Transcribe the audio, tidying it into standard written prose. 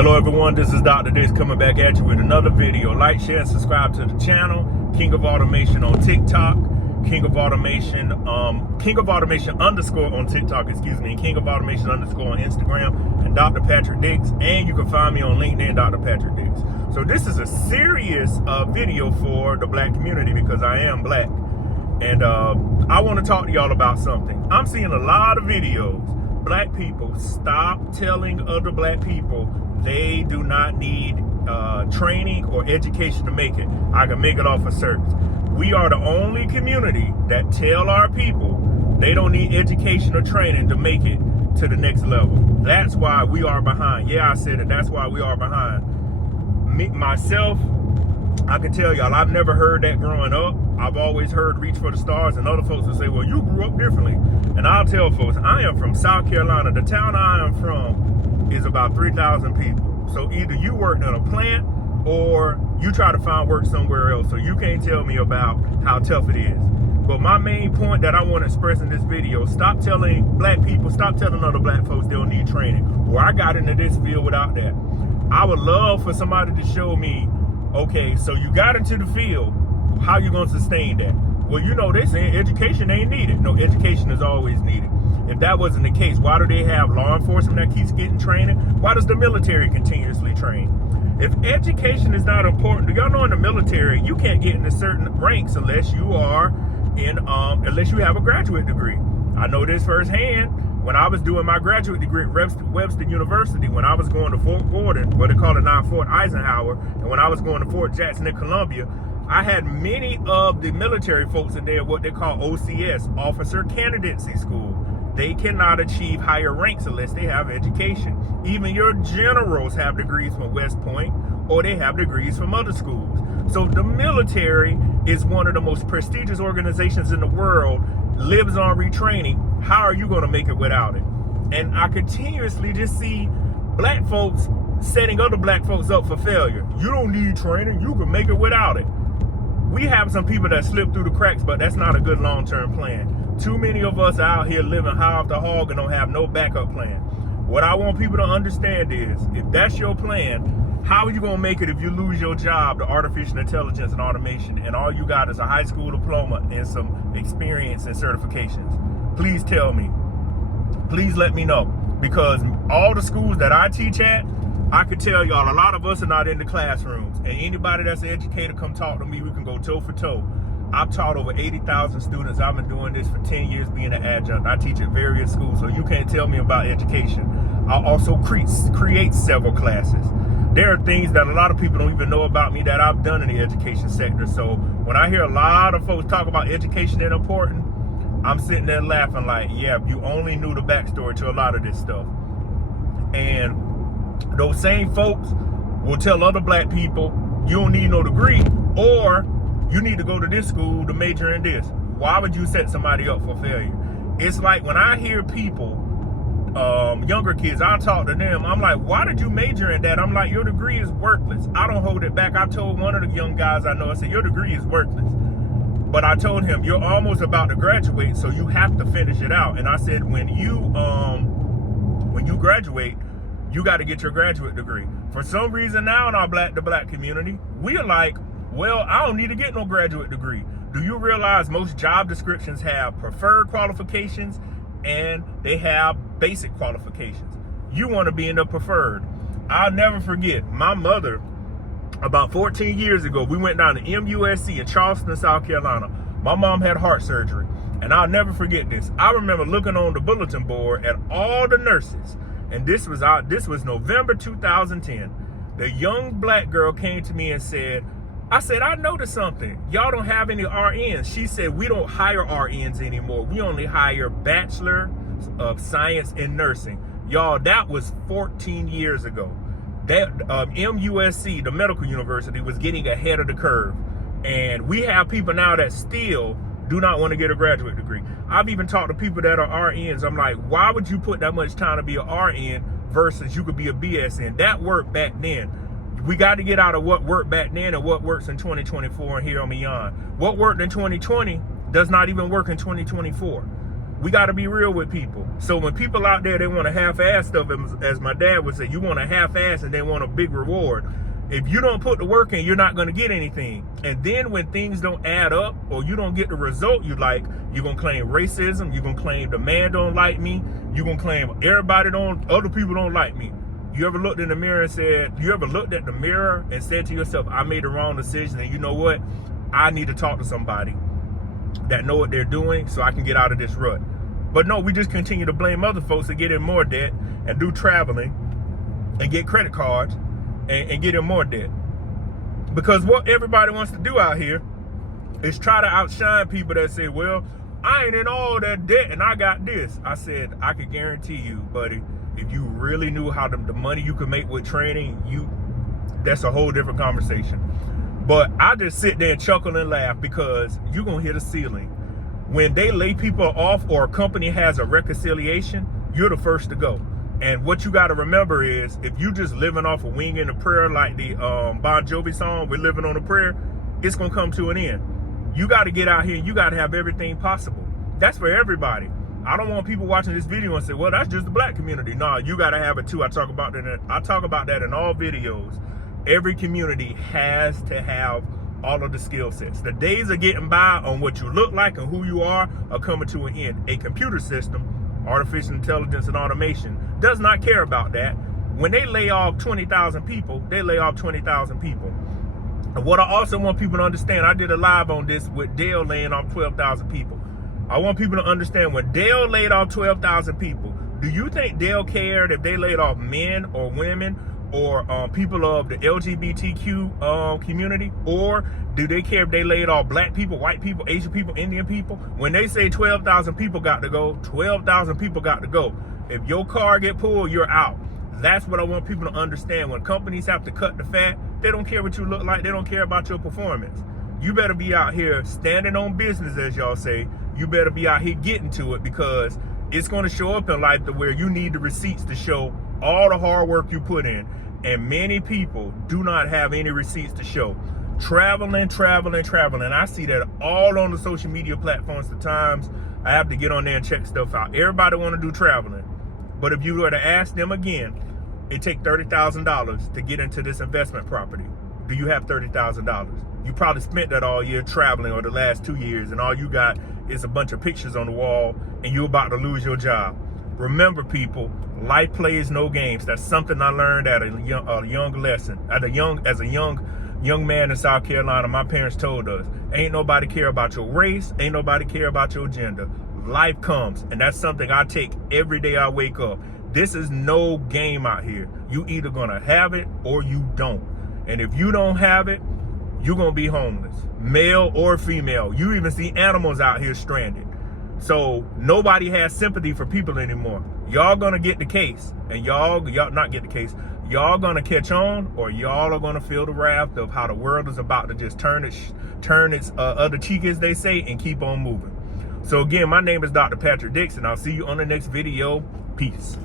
Hello everyone, this is Dr. Dix coming back at you with another video. Like, share, and subscribe to the channel. King of Automation on TikTok, King of Automation underscore on TikTok, and King of Automation underscore on Instagram, and Dr. Patrick Dix. And you can find me on LinkedIn, Dr. Patrick Dix. So this is a serious video for the black community because I am black. And I want to talk to y'all about something. I'm seeing a lot of videos. Black people, stop telling other black people they do not need training or education to make it. I can make it off of service. We are the only community that tell our people they don't need education or training to make it to the next level. That's why we are behind. Yeah, I said it. That's why we are behind. Myself, I can tell y'all, I've never heard that growing up. I've always heard reach for the stars, and other folks will say, well, you grew up differently. And I'll tell folks, I am from South Carolina. The town I am from is about 3,000 people. So either you worked in a plant or you try to find work somewhere else. So you can't tell me about how tough it is. But my main point that I want to express in this video, stop telling black people, stop telling other black folks they don't need training. Well, I got into this field without that. I would love for somebody to show me, okay, so you got into the field, how you gonna sustain that? Well, you know, they saying education ain't needed. No, education is always needed. If that wasn't the case, why do they have law enforcement that keeps getting training? Why does the military continuously train? If education is not important, do y'all know in the military, you can't get into certain ranks unless you are in, unless you have a graduate degree. I know this firsthand. When I was doing my graduate degree at Webster University, when I was going to Fort Gordon, what they call it now Fort Eisenhower, and when I was going to Fort Jackson in Columbia, I had many of the military folks in there, what they call OCS, Officer Candidacy School. They cannot achieve higher ranks unless they have education. Even your generals have degrees from West Point, or they have degrees from other schools. So the military is one of the most prestigious organizations in the world, lives on retraining. How are you going to make it without it? And I continuously just see black folks setting other black folks up for failure. You don't need training. You can make it without it. We have some people that slip through the cracks, but that's not a good long-term plan. Too many of us out here living high off the hog and don't have no backup plan. What I want people to understand is, if that's your plan, how are you going to make it if you lose your job to artificial intelligence and automation, and all you got is a high school diploma and some experience and certifications? Please tell me. Please let me know. Because all the schools that I teach at, I could tell y'all, a lot of us are not in the classrooms. And anybody that's an educator, come talk to me. We can go toe for toe. I've taught over 80,000 students. I've been doing this for 10 years being an adjunct. I teach at various schools, so you can't tell me about education. I also create several classes. There are things that a lot of people don't even know about me that I've done in the education sector. So when I hear a lot of folks talk about education and important, I'm sitting there laughing like, yeah, you only knew the backstory to a lot of this stuff. And those same folks will tell other black people, you don't need no degree, or you need to go to this school to major in this. Why would you set somebody up for failure? It's like when I hear people, younger kids, I talk to them, I'm like, why did you major in that? I'm like, your degree is worthless. I don't hold it back. I told one of the young guys I know, I said, your degree is worthless. But I told him, you're almost about to graduate, so you have to finish it out. And I said, when you graduate, you got to get your graduate degree. For some reason now in the black community, we are like, well, I don't need to get no graduate degree. Do you realize most job descriptions have preferred qualifications and they have basic qualifications? You want to be in the preferred. I'll never forget, my mother, about 14 years ago, we went down to MUSC in Charleston, South Carolina. My mom had heart surgery, and I'll never forget this. I remember looking on the bulletin board at all the nurses, and this was November 2010. The young black girl came to me and said, I noticed something. Y'all don't have any RNs. She said, we don't hire RNs anymore. We only hire Bachelor of Science in Nursing. Y'all, that was 14 years ago. That MUSC, the medical university, was getting ahead of the curve. And we have people now that still do not want to get a graduate degree. I've even talked to people that are RNs. I'm like, why would you put that much time to be an RN versus you could be a BSN? That worked back then. We got to get out of what worked back then and what works in 2024 and here on beyond. What worked in 2020 does not even work in 2024. We got to be real with people. So when people out there, they want to half-ass stuff, as my dad would say, you want to half-ass and they want a big reward. If you don't put the work in, you're not going to get anything. And then when things don't add up or you don't get the result you like, you're going to claim racism. You're going to claim the man don't like me. You're going to claim other people don't like me. You ever looked in the mirror and you ever looked at the mirror and said to yourself, I made the wrong decision, and you know what? I need to talk to somebody that know what they're doing so I can get out of this rut. But no, we just continue to blame other folks and get in more debt and do traveling and get credit cards and get in more debt. Because what everybody wants to do out here is try to outshine people that say, well, I ain't in all that debt and I got this. I said, I could guarantee you, buddy, if you really knew how the money you could make with trading, that's a whole different conversation. But I just sit there and chuckle and laugh because you're going to hit a ceiling. When they lay people off or a company has a reconciliation, you're the first to go. And what you got to remember is, if you just living off a wing and a prayer, like the Bon Jovi song, We're Living on a Prayer, it's going to come to an end. You got to get out here and you got to have everything possible. That's for everybody. I don't want people watching this video and say, well, that's just the black community. No, you got to have it too. I talk about that in all videos. Every community has to have all of the skill sets. The days of getting by on what you look like and who you are coming to an end. A computer system, artificial intelligence and automation, does not care about that. When they lay off 20,000 people, they lay off 20,000 people. And what I also want people to understand, I did a live on this with Dell laying off 12,000 people. I want people to understand, when Dell laid off 12,000 people, do you think Dell cared if they laid off men or women or people of the LGBTQ community? Or do they care if they laid off black people, white people, Asian people, Indian people? When they say 12,000 people got to go, 12,000 people got to go. If your car get pulled, you're out. That's what I want people to understand. When companies have to cut the fat, they don't care what you look like. They don't care about your performance. You better be out here standing on business, as y'all say. You better be out here getting to it, because it's going to show up in life to where you need the receipts to show all the hard work you put in. And many people do not have any receipts to show. Traveling. I see that all on the social media platforms. At times I have to get on there and check stuff out. Everybody want to do traveling. But if you were to ask them again, it take $30,000 to get into this investment property. Do you have $30,000? You probably spent that all year traveling, or the last 2 years, and all you got is a bunch of pictures on the wall, and you're about to lose your job. Remember, people, life plays no games. That's something I learned at a young lesson. As a young man in South Carolina, my parents told us, ain't nobody care about your race, ain't nobody care about your gender. Life comes, and that's something I take every day I wake up. This is no game out here. You either gonna have it or you don't. And if you don't have it, you're gonna be homeless, male or female. You even see animals out here stranded. So nobody has sympathy for people anymore. Y'all gonna get the case, and y'all not get the case. Y'all gonna catch on, or y'all are gonna feel the wrath of how the world is about to just turn its other cheek, as they say, and keep on moving. So again, my name is Dr. Patrick Dixon. I'll see you on the next video. Peace.